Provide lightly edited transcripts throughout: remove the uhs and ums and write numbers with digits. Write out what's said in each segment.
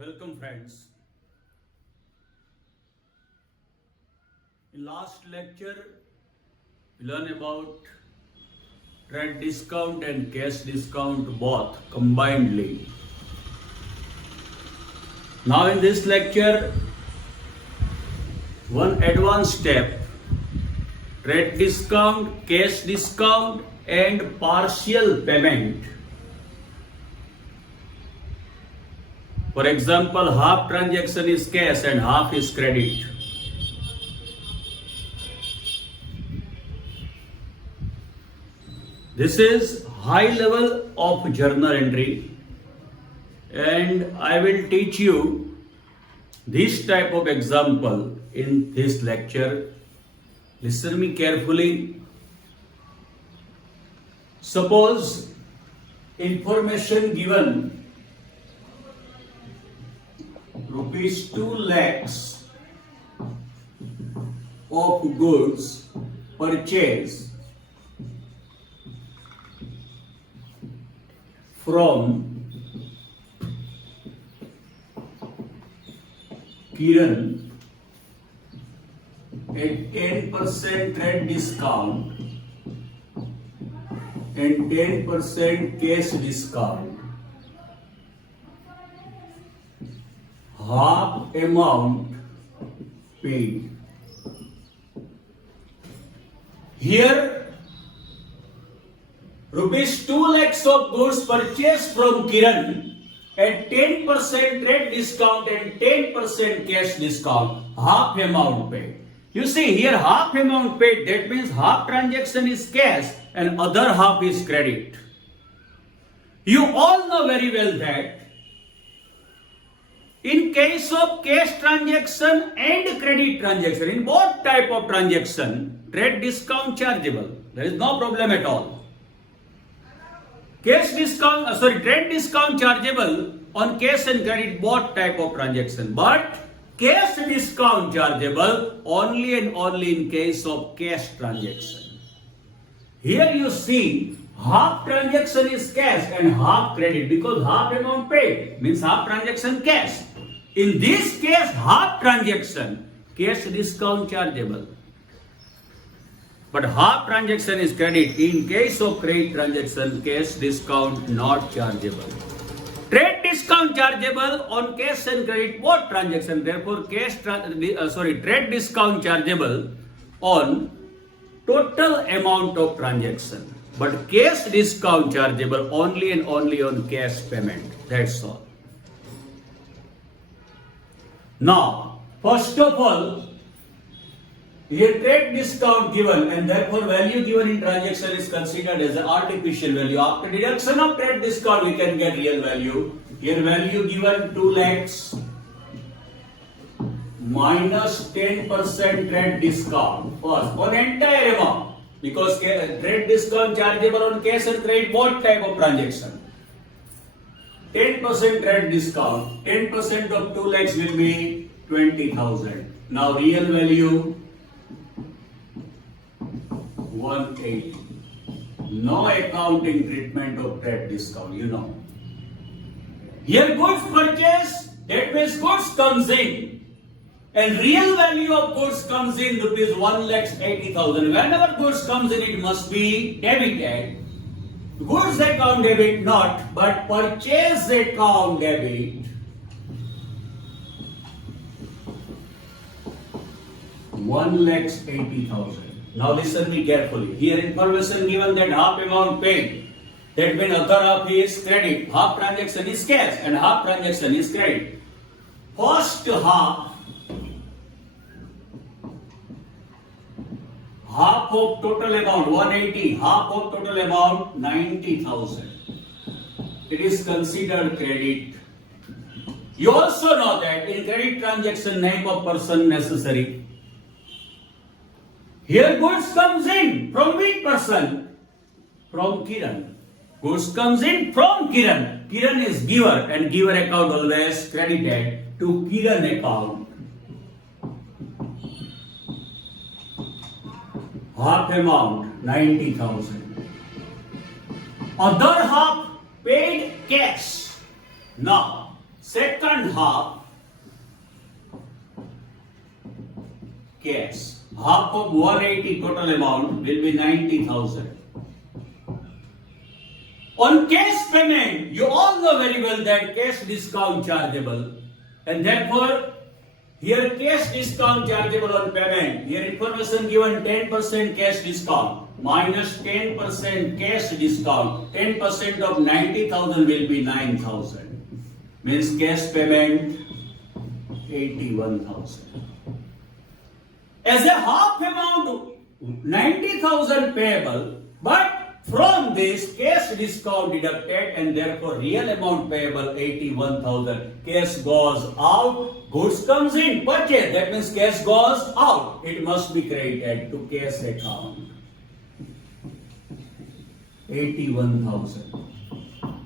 Welcome friends. In last lecture we learned about trade discount and cash discount both combinedly. Now in this lecture one advanced step, trade discount, cash discount and partial payment. For example, half transaction is cash and half is credit. This is high level of journal entry and I will teach you this type of example in this lecture. Listen me carefully. Suppose information given rupees 2 lakhs of goods purchased from Kiran at 10% trade discount and 10% cash discount. Half amount paid. Here, rupees 2 lakhs of goods purchased from Kiran at 10% trade discount and 10% cash discount. Half amount paid. You see here half amount paid, that means half transaction is cash and other half is credit. You all know very well that in case of cash transaction and credit transaction, in both type of transaction, trade discount chargeable. There is no problem at all. Trade discount chargeable on cash and credit, both type of transaction. But cash discount chargeable only and only in case of cash transaction. Here you see half transaction is cash and half credit because half amount paid means half transaction cash. In this case, half transaction, cash discount chargeable. But half transaction is credit. In case of credit transaction, cash discount not chargeable. Trade discount chargeable on cash and credit both transaction. Therefore, trade discount chargeable on total amount of transaction. But cash discount chargeable only and only on cash payment. That's all. Now, first of all, here trade discount given and therefore value given in transaction is considered as an artificial value. After deduction of trade discount, we can get real value. Here value given 2 lakhs minus 10% trade discount first on entire amount because trade discount chargeable on cash and credit both type of transaction. 10% trade discount, 10% of 2 lakhs will be 20,000. Now real value 180. No accounting treatment of trade discount, you know. Here goods purchase, that means goods comes in. And real value of goods comes in rupees 1,80,000. Whenever goods comes in, it must be debited. Goods account debit not, but purchase account debit. 1,80,000. Now listen me carefully. Here information given that half amount paid. That means other half is credit. Half transaction is cash and half transaction is credit. First half of total amount 180, half of total amount 90,000. It is considered credit. You also know that in credit transaction name of person necessary. Here goods comes in from which person? From Kiran. Goods comes in from Kiran. Kiran is giver and giver account always credited to Kiran account. Half amount 90,000. Other half paid cash. Now Second half, cash. Half of 180 total amount will be 90,000. On cash payment, you all know very well that cash discount chargeable, and therefore here cash discount chargeable on payment. Here information given 10% cash discount minus 10% cash discount. 10% of 90,000 will be 9,000. Means cash payment 81,000. As a half amount 90,000 payable, but from this cash discount deducted and therefore real amount payable 81,000. Cash goes out, goods comes in, purchase. That means cash goes out. It must be credited to cash account. 81,000.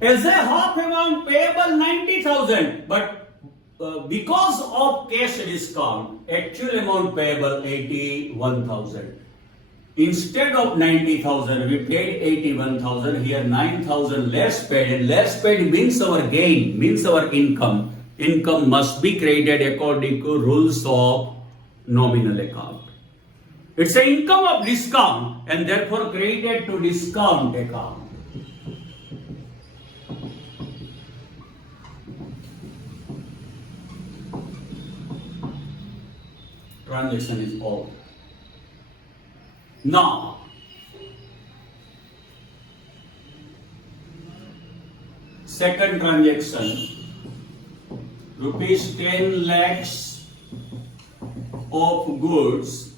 As a half amount payable 90,000, but because of cash discount, actual amount payable 81,000. Instead of 90,000, we paid 81,000. Here 9,000 less paid, and less paid means our gain, means our income. Income must be credited according to rules of nominal account. It's an income of discount and therefore credited to discount account. Transaction is over. Now, second transaction, rupees 10 lakhs of goods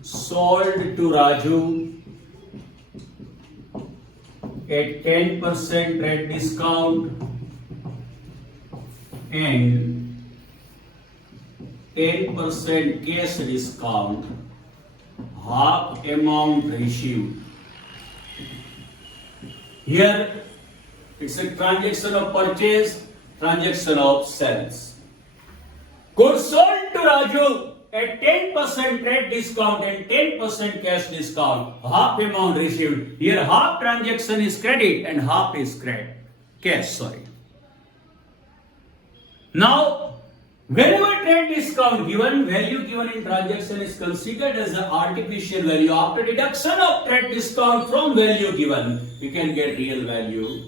sold to Raju at 10% trade discount and 10% cash discount. Half amount received. Here it's a transaction of purchase, transaction of sales. Goods sold to Raju at 10% trade discount and 10% cash discount. Half amount received. Here half transaction is credit and half is credit. Cash, sorry. Now, whenever trade discount given, value given in transaction is considered as an artificial value. After deduction of trade discount from value given, you can get real value.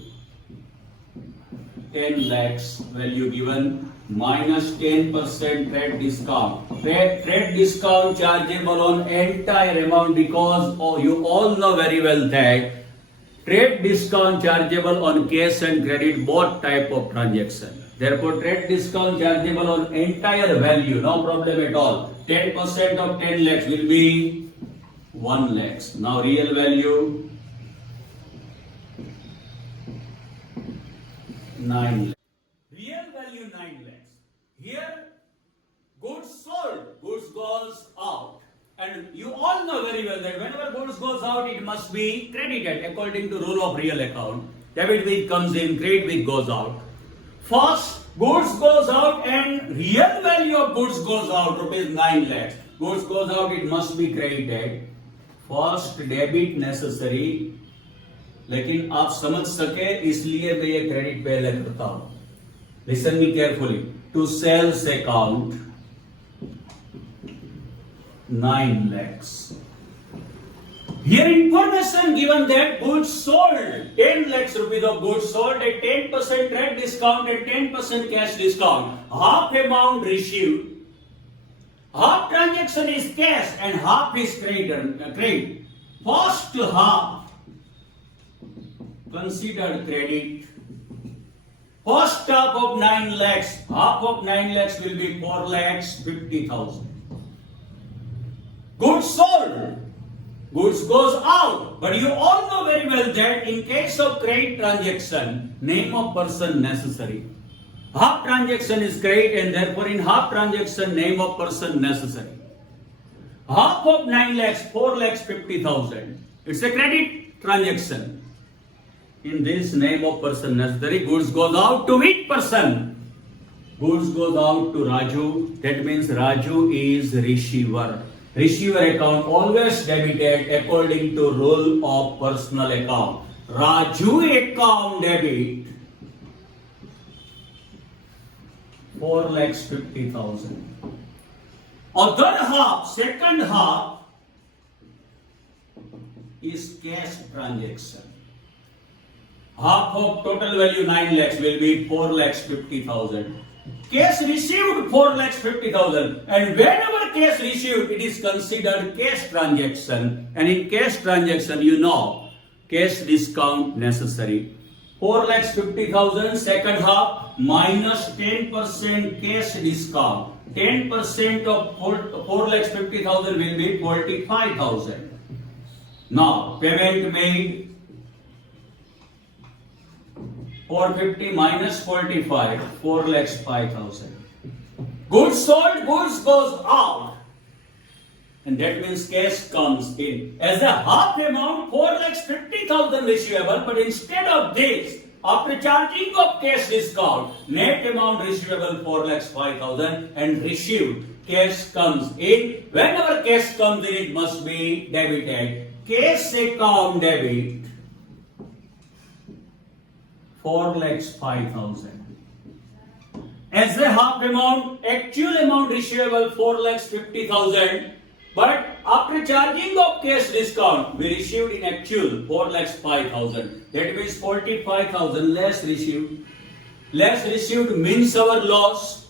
10 lakhs value given minus 10% trade discount. Trade discount chargeable on entire amount because you all know very well that trade discount chargeable on cash and credit, both type of transaction. Therefore, trade discount chargeable on entire value, no problem at all. 10% of 10 lakhs will be 1 lakhs. Now, real value 9 lakhs. Real value 9 lakhs. Here, goods sold, goods goes out. And you all know very well that whenever goods goes out, it must be credited according to rule of real account. Debit which comes in, credit which goes out. First, goods goes out and real value of goods goes out, rupees 9 lakhs. Goods goes out, it must be credited. First debit necessary. लेकिन आप समझ सके इसलिए मैं ये credit पहले करता हूं. Listen me carefully. To sales account 9 lakhs. Here information given that goods sold 10 lakhs rupees of goods sold at 10% trade discount and 10% cash discount. Half amount received. Half transaction is cash and half is credit. First half considered credit. First half of 9 lakhs. Half of 9 lakhs will be 4 lakhs 50,000. Goods sold. Goods goes out. But you all know very well that in case of credit transaction, name of person necessary. Half transaction is credit and therefore in half transaction, name of person necessary. Half of 9 lakhs, 4 lakhs 50,000. It's a credit transaction. In this name of person necessary, goods goes out to which person? Goods goes out to Raju. That means Raju is receiver. Receiver account always debited according to rule of personal account. Raju account debit 4,50,000. Other half, second half is cash transaction. Half of total value 9 lakhs will be 4,50,000. Cash received 4,50,000, and whenever cash received, it is considered cash transaction. And in cash transaction, you know, cash discount necessary. 4,50,000 second half minus 10% cash discount. 10% of 4,50,000 will be 45,000. Now payment made 450 minus 45, 4,05,000. Goods sold, goods goes out. And that means cash comes in. As a half amount, 4,50,000 receivable, but instead of this, after charging of cash discount, net amount receivable 4,05,000 and received cash comes in. Whenever cash comes in, it must be debited. Cash account debit 4,05,000. As a half amount, actual amount receivable 4,50,000. But after charging of cash discount, we received in actual 4,05,000. That means 45,000 less received. Less received means our loss.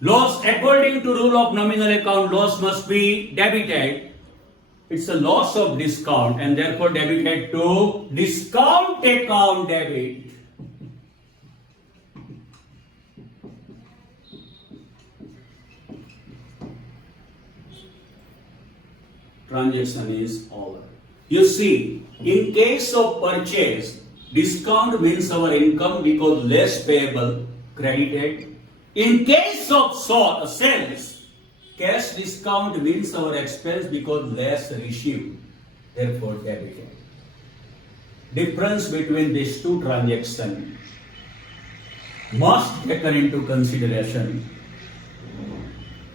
Loss according to rule of nominal account, loss must be debited. It's a loss of discount and therefore debited to discount account debit. Transaction is over. You see, in case of purchase, discount means our income because less payable, credited. In case of sales, cash discount means our expense because less received, therefore debited. Difference between these two transactions must be taken into consideration.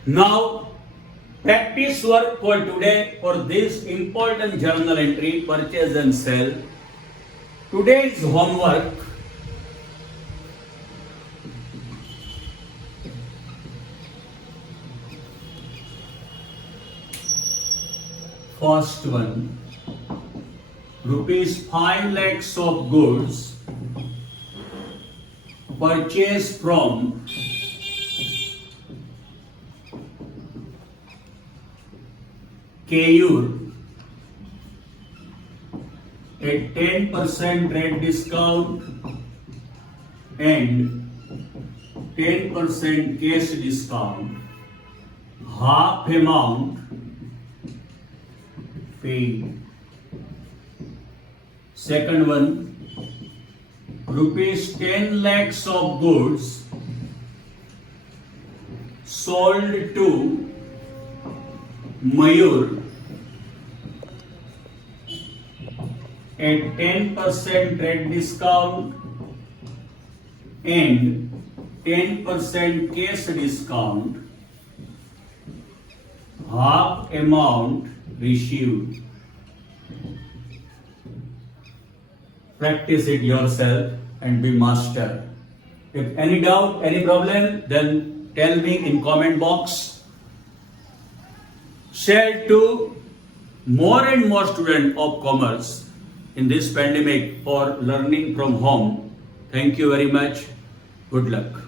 Now, practice work for today for this important journal entry, purchase and sale. Today's homework. First one, rupees 5 lakhs of goods purchased from Keyur at 10% rate discount and 10% cash discount. Half amount paid. Second one, rupees 10 lakhs of goods sold to Mayur at 10% rate discount and 10% cash discount. Half amount received. Practice it yourself and be master. If any doubt, any problem, then tell me in comment box. Share to more and more students of commerce in this pandemic for learning from home. Thank you very much. Good luck.